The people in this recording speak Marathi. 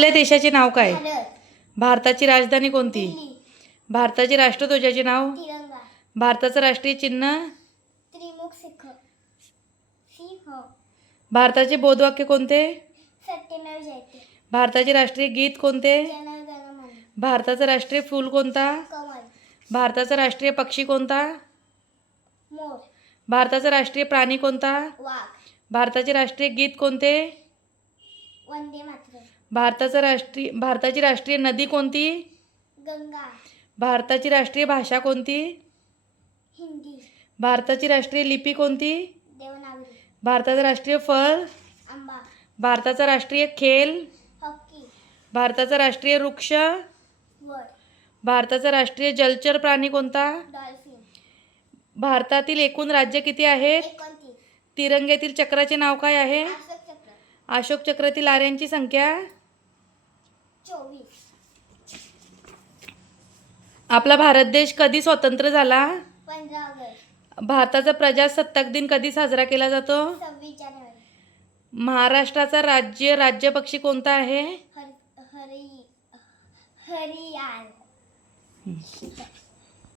आपल्या देशाचे नाव काय? भारत. भारताची राजधानी कोणती? भारताचे राष्ट्रध्वजाचे नाव? भारताचं राष्ट्रीय चिन्ह? भारताचे बोधवाक्य कोणते? भारताचे राष्ट्रीय गीत कोणते? भारताचं राष्ट्रीय फूल कोणता? भारताचा राष्ट्रीय पक्षी कोणता? भारताचा राष्ट्रीय प्राणी कोणता? भारताचे राष्ट्रीय गीत कोणते? वंदे मातरम. भारताचं राष्ट्रीय भारताची राष्ट्रीय नदी कोणती? गंगा. भारताची राष्ट्रीय भाषा कोणती? हिंदी. भारताची राष्ट्रीय लिपी कोणती? देवनागरी. भारताचं राष्ट्रीय फळ? आंबा. भारताचा राष्ट्रीय खेळ हॉकी. भारताचा राष्ट्रीय वृक्ष? भारताचा राष्ट्रीय जलचर प्राणी कोणता? डॉल्फिन. भारतातील एकूण राज्य किती आहेत एकोणतीस. तिरंग्यातील चक्राचे नाव काय आहे? अशोक चक्र. अशोक चक्रातील आर्यांची संख्या? आपला भारत देश कधी स्वतंत्र झाला? भारताचा प्रजासत्ताक दिन कधी साजरा केला जातो? महाराष्ट्राचा राज्य राज्य पक्षी कोणता आहे? हर हरी हरियाल